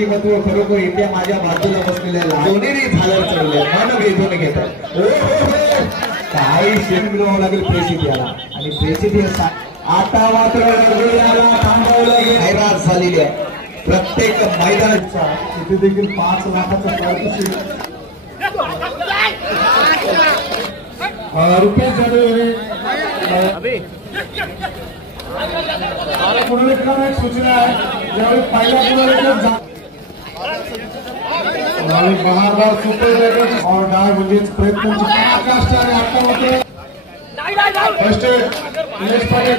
व्यक्तिमत्व खरोखर इथे माझ्या बाजूला बसलेल्या दोन्ही झालं चढले मन वेधून घेतात. काही शेण मिळवावं लागेल प्रेषित याला आणि प्रेषित आता मात्र हैराण झालेली आहे. प्रत्येक मैदानाचा इथे देखील 5 लाखाचा पारितोषिक रुपये पुनर्लेखनाला एक सूचना आहे. ज्यावेळी पहिला पुनर्लेखन बहारदार सुपर रेकॉर्ड और डाय म्हणजे प्रयत्नांची पराकाष्ठा आणि आता मात्र फर्स्ट निलेश पाटील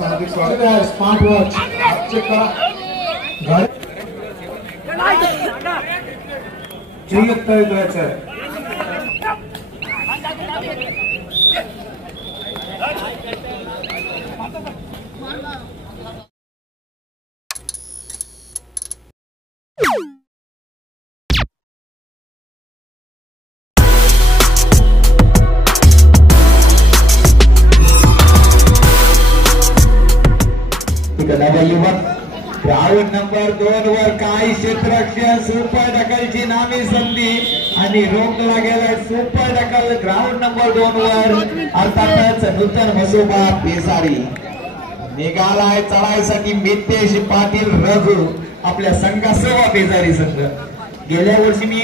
हार्दिक स्वागत आहे. स्मार्ट वॉच चेक करा चेक करायचं आहे. ग्राउंड नंबर 2 वर काही क्षेत्ररक्षण सुपर ढकलची नामी संधी आणि रोखला गेलाय सुपर ढकल ग्राउंड नंबर 2 वर. अर्थातच नूतन मसोबा पेसारी निघालाय चढाईसाठी. मितेश पाटील रघु आपल्या संघासह पेसारी संघ. गेल्या वर्षी मी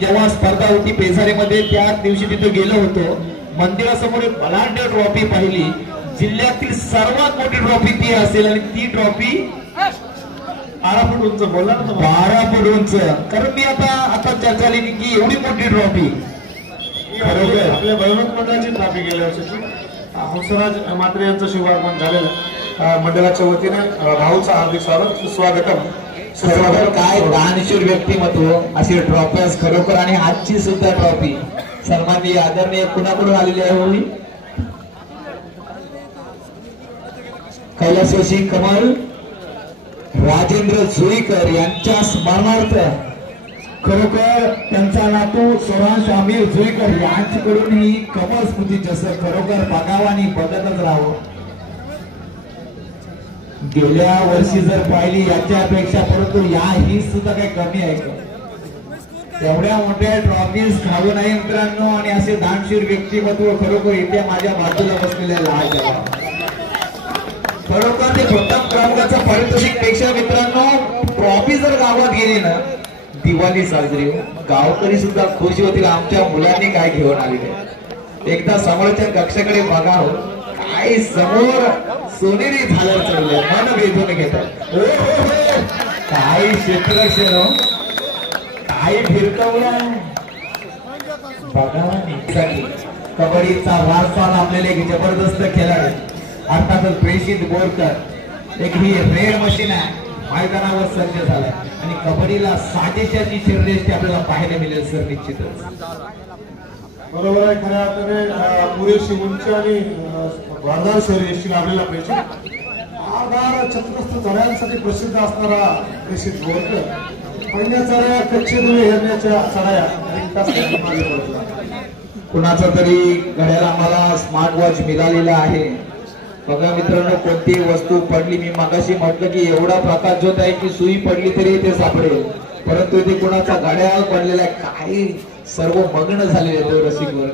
जेव्हा स्पर्धा होती पेसारीमध्ये त्या दिवशी तिथे गेलो होतो. मंदिरासमोर बलाढ्य ट्रॉफी पाहिली. जिल्ह्यातील सर्वात मोठी ट्रॉफी ती असेल आणि ती ट्रॉफी 12 फूट उंच. बोला ना 12 फूट उंच. कारण मी आता चर्चा झाली की एवढी मोठी ट्रॉफी आपल्या भैरवनाथ मंडळाची ट्रॉफी गेल्या वर्षी हंसराज म्हात्रे यांचं शुभारंभ झालेलं मंडळाच्या वतीने भाऊचं हार्दिक स्वागतम. काय दानशूर व्यक्तिमत्व अशी ट्रॉफी खरोखर. आणि आजची सुद्धा ट्रॉफी सन्माननीय आदरणीय कुणाकडून आलेली आहे होळी कैलासवासी कमल राजेंद्र जुईकर यांच्या स्मरणार्थ खरोखर त्यांचा नातू सोरांश आमिर जुईकर यांच्याकडून ही कमल स्मृती जसं खरोखर बघावं आणि बघतच राहावं. गेल्या वर्षी जर पाहिली याच्यापेक्षा परंतु या ही सुद्धा काही कमी आहे का? एवढ्या मोठ्या ट्रॉफीज खाऊ नये मित्रांनो. आणि असे दानशूर व्यक्तिमत्व खरोखर इथे माझ्या बाजूला बसलेल्या लहान खरोखर ते प्रथम क्रमांकाचा पारितोषिक पेक्षा मित्रांनो ट्रॉफी जर गावात गेली ना दिवाळी साजरी हो. गावकरी सुद्धा खुश होतील आमच्या मुलांनी काय घेऊन आलेले. एकदा समोरच्या कक्षाकडे बघा हो. काय समोर सोनेरी झालं चढले मन वेधून घेतात. काही क्षेत्ररक्षण हो. काही फिरकवलं बघा. कबड्डीचा वारसा लाभलेले एक जबरदस्त खेळाडू अर्थातच प्रेषित बोरकर एक ही रेड मशीन आहे. मैदानावर सज्ज झालाय आणि कबड्डीला साजेशाची शिरदेष्टी आपल्याला पाहायला मिळेल सर निश्चितच. बरोबर आहे. खऱ्या अर्थाने पुरेशी उंची आणि वारदार शरीर लाभलेला प्रेषित आधार चतुरस्थ चढायांसाठी प्रसिद्ध असणारा प्रेषित बोरकर पहिल्या चढाया कच्चे दुवे हेरण्याच्या चढाया मागे पडला. कुणाचा तरी घड्याला आम्हाला स्मार्ट वॉच मिळालेला आहे. बघा मित्रांनो कोणती वस्तू पडली. मी मागाशी म्हटलं की एवढा प्रकाश होत आहे की सुई पडली तरी ते सापडेल. परंतु इथे कुणाचा घड्याळ पडलेला आहे. काही सर्व मग्न झालेले तो रसिकवर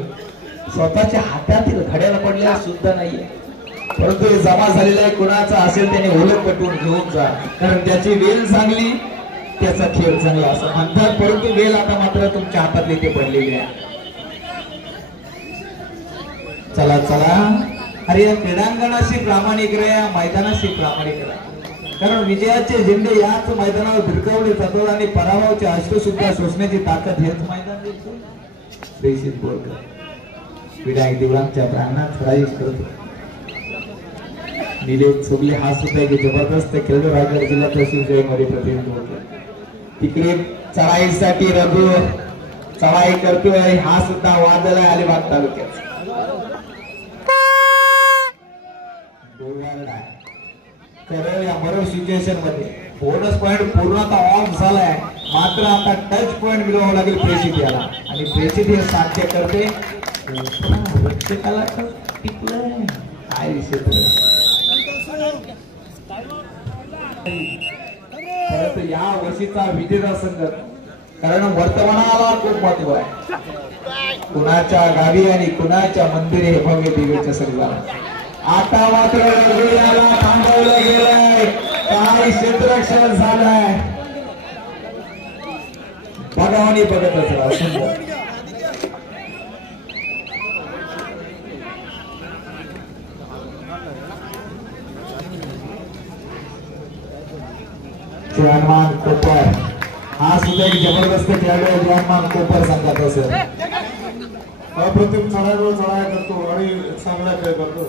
स्वतःच्या हातातील घड्याळ पडलेला सुद्धा नाहीये. परंतु हे जमा झालेला आहे. कुणाचा असेल त्याने ओळख पटवून घेऊन जा. कारण त्याची वेल चांगली त्याचा खेळ चांगला असं म्हणतात. परंतु वेल आता मात्र तुमच्या हातातले ते पडलेले आहे. चला चला. अरे या क्रीडांगणाशी प्रामाणिक राहा. मैदानाशी प्रामाणिक राहा. कारण विजयाचे झेंडे याच मैदानावर भिरकावले जातात आणि पराभवाचे अश्रू सुद्धा सोसण्याची ताकद हेच मैदान देतो. प्रेषित बोरकर विनायक देवळांच्या प्राणात राईस करतो. निलेश चोगले हा सुद्धा एक जबरदस्त खेळाडू रायगड जिल्हा तहसील जयमध्ये प्रतिनिधित्व करतो. तिकडे चढाईसाठी रघु चढाई करतोय. हा सुद्धा वादळ आहे अलिबाग तालुक्यात. तर या बरोबर सिच्युएशन मध्ये बोनस पॉइंट पूर्णतः ऑफ झालाय. मात्र आता टच पॉइंट मिळवावं लागेल प्रेषित याला आणि प्रेषित हे साध्य करते. काय विषय वर्षीचा विजेता संघ, कारण वर्तमानाला खूप महत्व आहे. कुणाच्या गावी आणि कुणाच्या मंदिरी हे भव्य दिव्याच्या संघ. आता मात्र रघुवीराला थांबवलं गेलंय, काही क्षेत्ररक्षण झालंय. बघावणी बघतच राहा सुंदर. जवानमान कोपर हा सुद्धा एक जबरदस्त खेळाडू आहे. जवानमान कोपर सांगत असेल अप्रतिम चढाईवर चढाई करतो आणि चांगला खेळ करतो.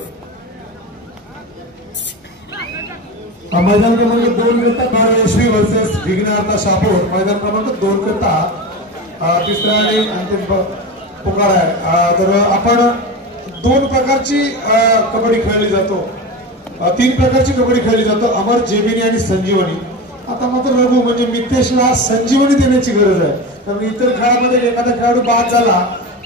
मैदान क्रमांक 2 करता धारायश्री वर्सेस विघ्नहर्ता शापूर. मैदान क्रमांक 2 करता तिसरा आणि अंतिम पुकार आहे. तर आपण 2 प्रकारची कबड्डी खेळली जातो, 3 प्रकारची कबड्डी खेळली जातो, अमर, जेमिनी आणि संजीवनी. आता मात्र रघु म्हणजे मितेशला संजीवनी देण्याची गरज आहे, कारण इतर खेळामध्ये एखादा खेळाडू बाद झाला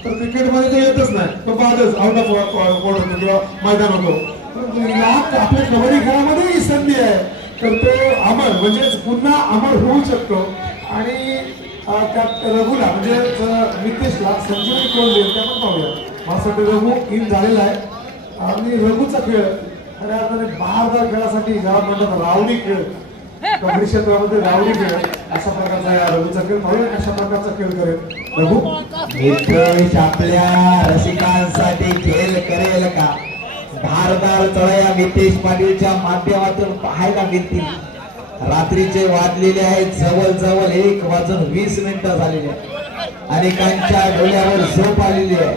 तर क्रिकेटमध्ये तो येतच नाही, तो बादच आउट ऑफ कोर्ट होतो किंवा मैदान होतो. आपल्या कबड्डी खेळामध्ये ही संधी आहे, तर तो अमर म्हणजे पुन्हा अमर होऊ शकतो. आणि त्यात रघुला म्हणजे मितेशला संजीवनी कोण देईल ते आपण पाहूया. माझ्यासाठी रघु इन झालेला आहे आणि रघुचा खेळ खऱ्या अर्थाने बहारदार खेळासाठी ज्याला म्हणतात रावडी खेळ, कबड्डी क्षेत्रामध्ये रावडी खेळ अशा प्रकारचा या रघुचा खेळ पाहूया. अशा प्रकारचा खेळ करेल रघु. मित्र आपल्या रसिकांसाठी खेळ करेल का? धारदार चढाया मितेश पाटीलच्या माध्यमातून पाहायला मिळतील. रात्रीचे वाजलेले आहेत जवळ 1:20 झालेले आहे. अनेकांच्या डोळ्यावर झोप आलेली आहे,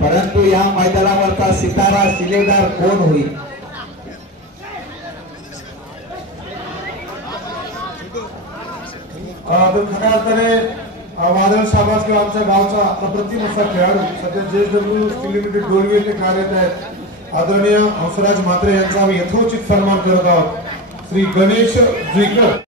परंतु या मैदानावरचा सितारा शिलेदार कोण होईल? तर खऱ्या अर्थाने वादळ शाबाज किंवा आमच्या गावचा अप्रतिम असा खेळाडू सध्या JSW स्टील लिमिटेड डोलवी येथे कार्यरत आहेत. आदरणीय हंसराज म्हात्रे यांचा आम्ही यथोचित सन्मान करत आहोत. श्री गणेश जुईकर.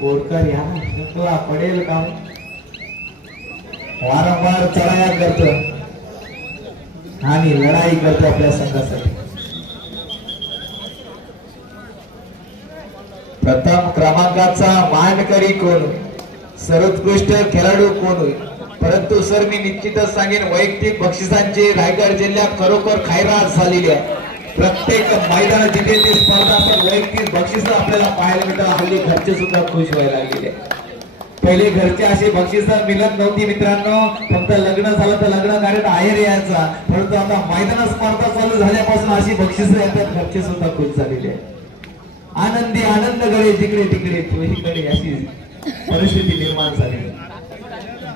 बोरकर या तुला पडेल का? वारंवार चढाया करतो आणि लढाई करतो आपल्या संघासाठी. प्रथम क्रमांकाचा मानकरी कोण, सर्वोत्कृष्ट खेळाडू कोण होईल? परंतु सर मी निश्चितच सांगेन वैयक्तिक बक्षिसांची रायगड जिल्ह्यात खरोखर खैरात झालेली आहे. प्रत्येक मैदान जिथे ते स्पर्धा असतात वैयक्तिक बक्षीस आपल्याला पाहायला मिळतात. हल्ली घरचे सुद्धा खुश व्हायला लागलेले. पहिले घरचे असे बक्षीस मिळत नव्हती मित्रांनो, फक्त लग्न झालं तर लग्न कार्यात आहेर यायचा, परंतु आता मैदान स्पर्धा चालू झाल्यापासून अशी बक्षीस येतात, घरचे सुद्धा खुश झालेले आहेत. आनंदी आनंद गळे जिकडे तिकडे चोहीकडे अशी परिस्थिती निर्माण झाली.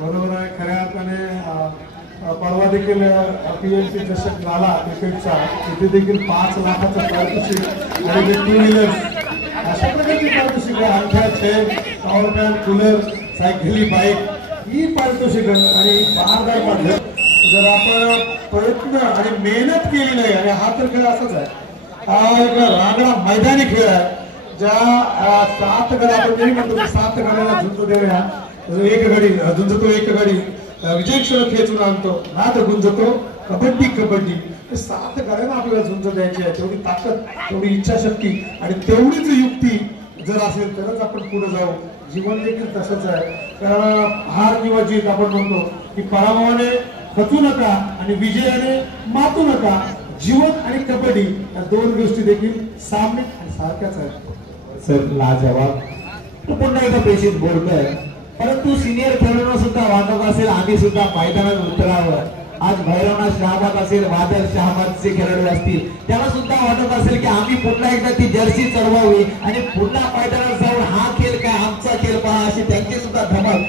बरोबर आहे. खऱ्या अर्थाने परवा देखील PMC चषक झाला क्रिकेटचा, तिथे देखील 5 लाखाचं पारितोषिक आणि 2 व्हीलर्स अशा प्रकारची पारितोषिक, अंगठ्या, चेन, पॉवर बँक, कूलर, सायकली, बाईक ही पारितोषिक आणि बहारदार पाडलं. जर आपण प्रयत्न आणि मेहनत केली नाही, आणि हा तर खेळ असाच आहे, हा एक रांगडा मैदानी खेळ आहे. ज्या 7 गड आपण नेहमी म्हणतो 7 गडाला झुंज देऊया, एक गडी झुंजतो, एक गडी विजयक्षण खेचून आणतो, नाद गुंजतो, कबड्डी कबड्डी. 7 गड्यांना आपल्याला झुंज द्यायची आहे. तेवढी ताकद, तेवढी इच्छाशक्ती आणि तेवढीच युक्ती जर असेल तरच आपण पुढे जाऊ. जीवन देखील तसंच आहे. कारण हार किंवा जीत आपण म्हणतो की पराभवाने खचू नका आणि विजयाने मातू नका. जीवन आणि कबड्डी या 2 गोष्टी देखील साम्य आणि सारख्याच आहेत. सर लाजवाब पुन्हा एकदा प्रेषित बोलतोय, परंतु सिनियर खेळाडूंना सुद्धा वाटत असेल आम्ही सुद्धा मैदानात उतरावं. आज भैरवनाथ शहाबाद असेल, वादळ शहाबादचे खेळाडू असतील, त्यांना सुद्धा वाटत असेल की आम्ही पुन्हा एकदा ती जर्सी चढवावी आणि पुन्हा मैदानात जाऊन हा खेळ काय आमचा खेळ पहा अशी त्यांची सुद्धा धमक,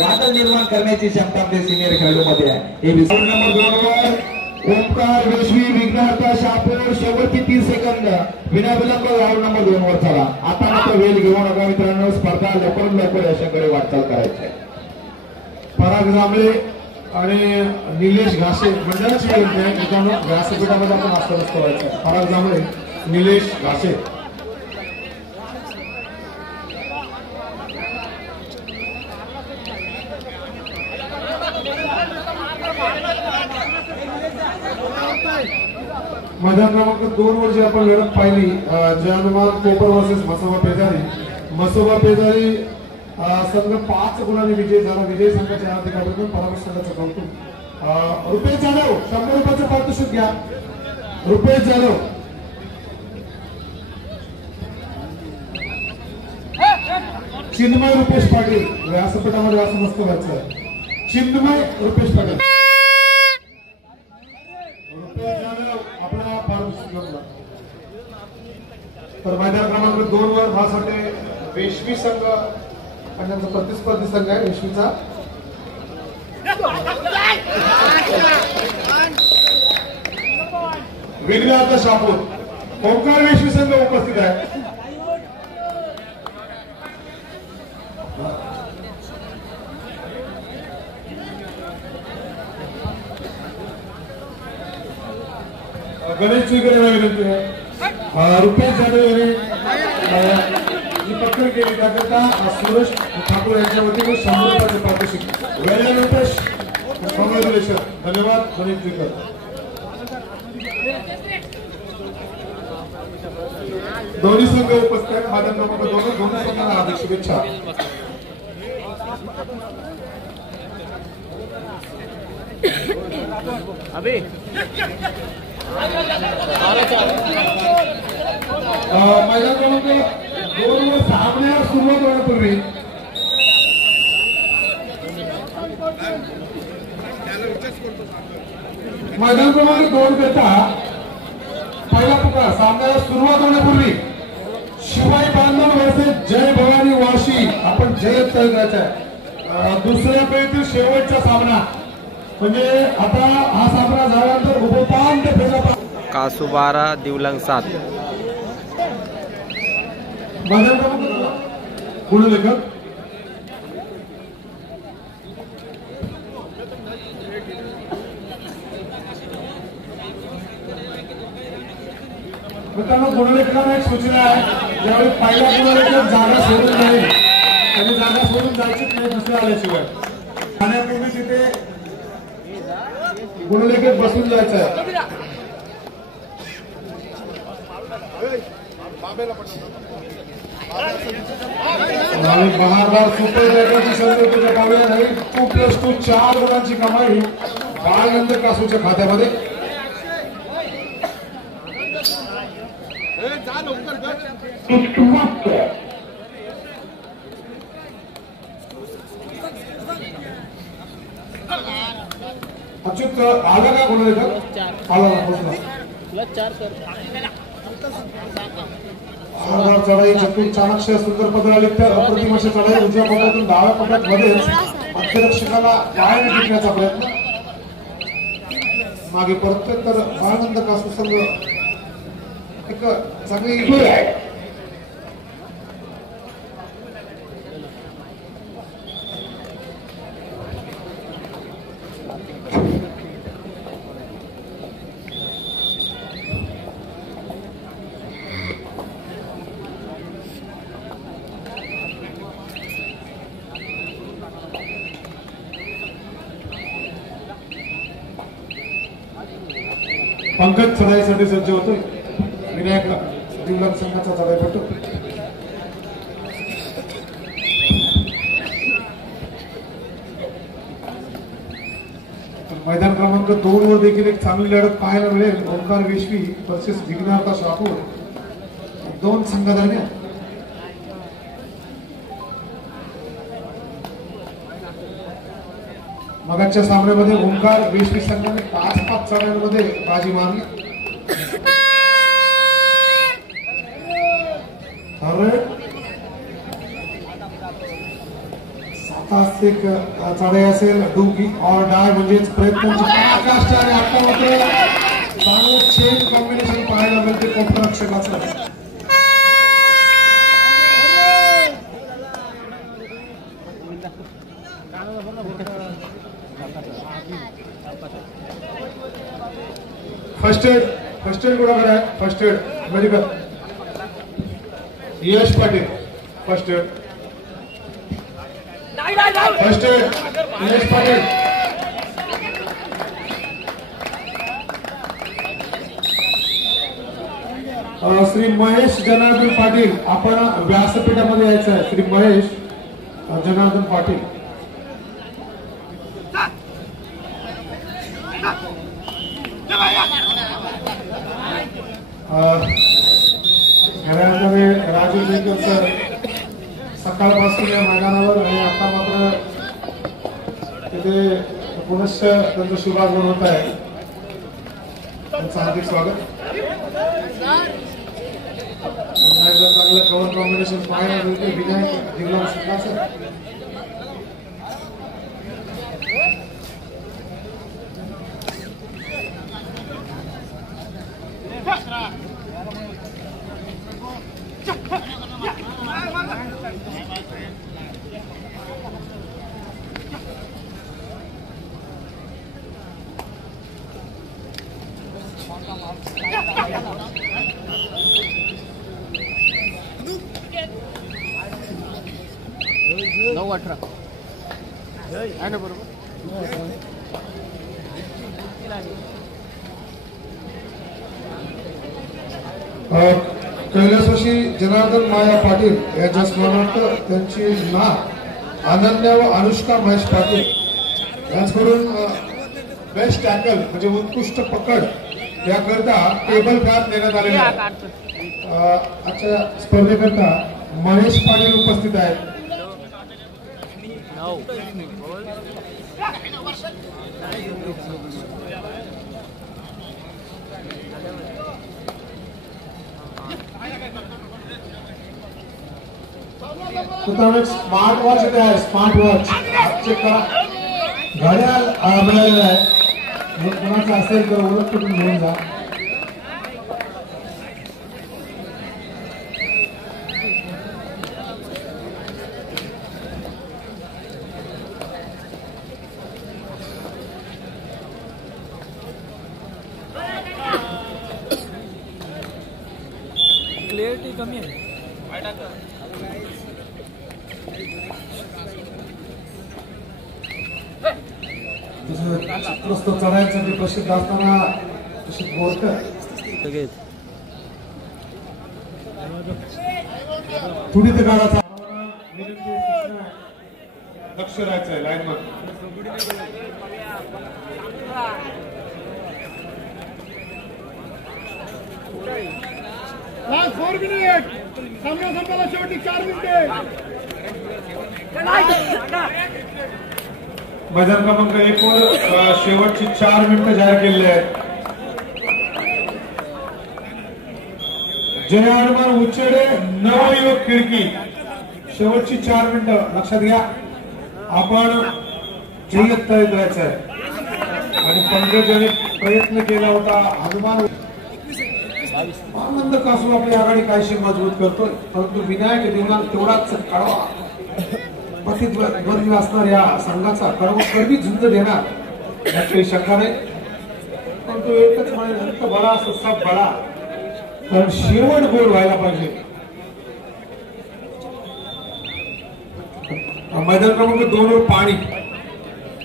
वादळ निर्माण करण्याची क्षमता आपल्या सिनियर खेळाडूमध्ये आहे. हे नंबर 2 वर ओंकार विश्वी विघ्नहर्ता शापूर शेवटची 30 सेकंद विनाविलंब राऊंड नंबर 2 वर चला. आता मात्र वेळ घेऊ नका मित्रांनो, स्पर्धा लवकरात लवकर यशाकडे वाटचाल करायची आहे. पराग जांभळे आणि निलेश घासे मंडळाची विनंती आहे मित्रांनो, व्यासपीठामध्ये आपण आस्थानस्थ व्हायचं. फराक जांभळे, निलेश घासे. मैदान क्रमांक 2 वर जी आपण लढत पाहिली, जानमार कोपर वर्सेस मसोबा पेजारी. मसोबा पेजारी संघ 5 गुणांनी विजय झाला. विजय संघाच्या अधिकाऱ्यांकडून पराभव संघाचं कौतुक. रुपेश जाधव 100 रुपयाचं पारितोषिक घ्या. रुपेश जाधव. चिन्मय रुपेश पाटील व्यासपीठामध्ये असं मस्त व्हायचं. चिन्मय रुपेश पाटील. रुपेश जाधव आपला पारितोषिक घेऊन. तर मैदान क्रमांक 2 वर भासाठी रेशमी संघ आणि त्यांचा प्रतिस्पर्धी संघ आहे रेशमीचा. विघ्नार्थ शापूर ओंकार रेशमी संघ उपस्थित आहे. गणेश चुईकर यांना विनंती आहे. रुपेश जाधव यांनी जी पत्र केली त्याकरता सुरेश ठाकूर यांच्या वतीने 100 रुपयाचे पारितोषिक. वेल डन रुपेश, कॉंग्रॅच्युलेशन. धन्यवाद गणेश चुईकर. दोन्ही संघ उपस्थित आहेत. मैदान क्रमांक 2 दोन्ही संघांना हार्दिक शुभेच्छा. अभी मैदान क्रमांक 2 वर सामन्याला सुरुवात होण्यापूर्वी मैदान क्रमांक 2 करता पहिला पुकार. सामन्याला सुरुवात होण्यापूर्वी शिवाई बांधव वर्सेस जय भवानी वाशी आपण जयत करायचा आहे. दुसऱ्या फेरीतील शेवटचा सामना म्हणजे आता हा सामना झाल्यानंतर उपोपांत फेरा. कासू 12 दिवलंग 7. मैदान क्रमांक गुणलेखक मित्रांनो, गुणलेखकांना एक सूचना आहे. ज्यावेळी पहिला गुणलेखक जागा सोडून जाईल त्यांनी जागा सोडून जायचीच नाही दुसऱ्या आल्याशिवाय. खाण्यापूर्वी तिथे गुणलेखक बसून जायचं आहे. बहारदार सुपर लेटरची संधी तुझ्या डाव्या नाही. 2+2 4 गुणांची कमाई बाळगंध कासूच्या खात्यामध्ये. अच्युत आला का गुणलेखक? आला ना चढाई चतुर चाणक्य सुंदर पदराले तर अप्रतिम अशी चढाई उजव्या पदरातून डाव्या पदरात मध्येच मध्यरक्षकाला बाहेर टिकण्याचा प्रयत्न. मागे परत तर आनंद कासू संघ एक चांगली पंकज चढाईसाठी सज्ज होतोय. विनायक दिवलंग संघाचा चढाईपटू. मैदान क्रमांक 2 वर देखील एक चांगली लढत पाहायला मिळेल. ओंकार वेशवी वर्सेस विघ्नार्थ शापूर दोन संघादरम्यान. मगाच्या सामन्यामध्ये ओंकार वेशवी संघाने 5-5 चढाईमध्ये बाजी मारली. सातास एक चढाई असेल. डुकी और डाय म्हणजेच प्रयत्नांची पराकाष्ठा आणि आता मात्र चांगलं चेन कॉम्बिनेशन पाहायला मिळते कोपरक्षकाचं. फर्स्ट एड कोणाकडे आहे? फर्स्ट एड मेडिकल यश पाटील. फर्स्ट एड यश पाटील. श्री महेश जनार्दन पाटील, आपण व्यासपीठामध्ये यायचं आहे. श्री महेश जनार्दन पाटील. खऱ्या अर्थाने राजू जेकर सर सकाळपासून या मैदानावर आणि आता मात्र तिथे पुनश्च त्यांचं शुभागमन होत आहे. त्यांचं हार्दिक स्वागत. चांगलं कव्हर कॉम्बिनेशन पाहायला मिळते विनायक दिवला सकाळचं. कैलासवासी जनार्दन माया पाटील यांच्या स्मरणार्थ त्यांची नाव अनन्या व अनुष्का महेश पाटील यांच्याकडून बेस्ट टॅकल म्हणजे उत्कृष्ट पकड याकरता टेबल फॅन देण्यात आलेले आहे. आजच्या स्पर्धेकरता महेश पाटील उपस्थित आहेत. स्मार्ट वॉच इथे आहे. स्मार्ट वॉच चेक करा. घड्याळ मिळालेलं आहे. जर कोणाचं असेल तर ओळख करून घेऊन जा. क्लिअरिटी कमी आहे. चित्रस्थ चढायसाठी प्रसिद्ध असताना प्रसिद्ध बोरकर थोडी ते काळाचा लक्ष राहायचं आहे लाईन मध्ये. लास्ट 4 मिनिट सामना संपला. शेवटी 4 मिनिटे. मैदान क्रमांक 1 वर शेवटची 4 मिनिटं जाहीर केलेली आहेत. जय हनुमान उच्चडे नवयुवक खिडकी शेवटची 4 मिनिटं लक्षात घ्या. आपण जय्यत तयार करायचं आहे आणि पंकजाने प्रयत्न केला होता. हनुमान आनंद कासू आपली आघाडी काहीशी मजबूत करतोय, परंतु विनायक देवनाथ तेवढाच कडवा पतित वर्ग असणाऱ्या संघाचा कडवी झुंज देणार यात काही शंका नाही. परंतु एकच म्हणे अंत बळा ससा बळा, कारण शेवट गोल व्हायला पाहिजे. मैदान क्रमांक 2 वर पाणी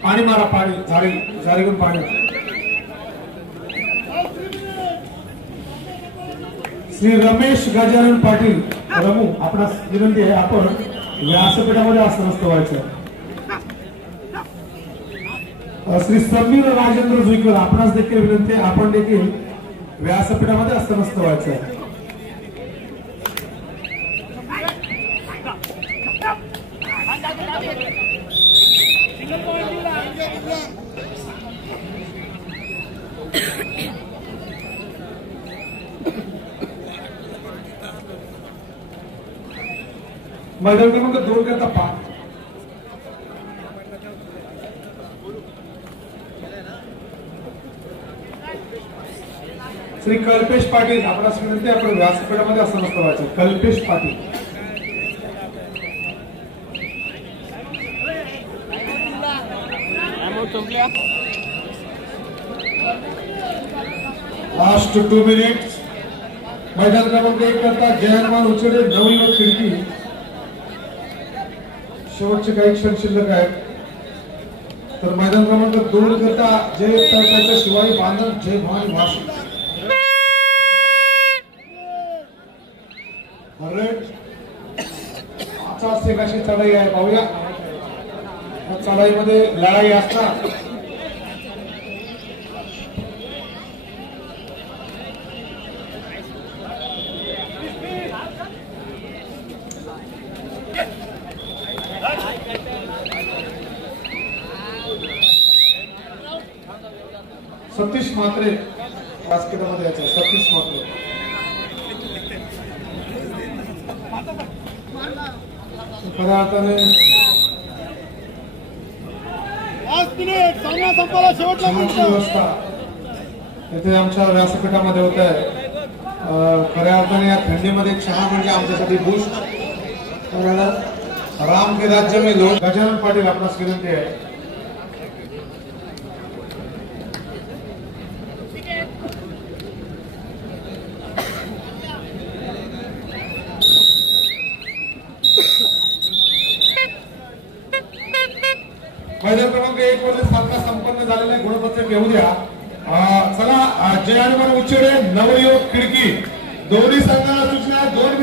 पाणी मारा. पाणी झाडीतून पाणी. श्री रमेश गजानन पाटील रमू, आपणास विनंती आहे आपण व्यासपीठामध्ये आसनस्थ व्हायचं. श्री समीर राजेंद्र जुईकर, आपणास देखील विनंती आहे आपण देखील व्यासपीठामध्ये आसनस्थ व्हायचं आहे. मैदान क्रमांक 2 करता 5. श्री कल्पेश पाटील, आपणास विनंती आपण व्यासपीठामध्ये आसनस्थ व्हायचं. कल्पेश पाटील. Last 2 minutes. मैदान क्रमांक 1 करता जय हनुमान उचेडे नवयुवक खिडकी. शेवटचे काही क्षण शिल्लक आहेत. तर मैदान क्रमांक 2 करता जय तालुक्याचे शिवाई बांधव जय भवानी वाशी. कशी चढाई आहे पाहूया. चढाईमध्ये लढाई असणार. सतीश म्हात्रे बास्केटमध्ये यायचं. सतीश म्हात्रे खऱ्या अर्थाने 5 मिनिट सामना संपायला शेवटला चहाची व्यवस्था इथे आमच्या व्यासपीठामध्ये होत आहे. खऱ्या अर्थाने या थंडीमध्ये चहा म्हणजे आमच्यासाठी बूस्ट. राम के राज्य में लोग. गजानन पाटील आपणास विनंती आहे. मैदान क्रमांक 1 मध्ये सामना संपन्न झालेला गुणपत्रक घेऊ द्या. चला जय हनुमान उचेडे नवयुवक खिडकी दोन्ही संघाला सूचना. 2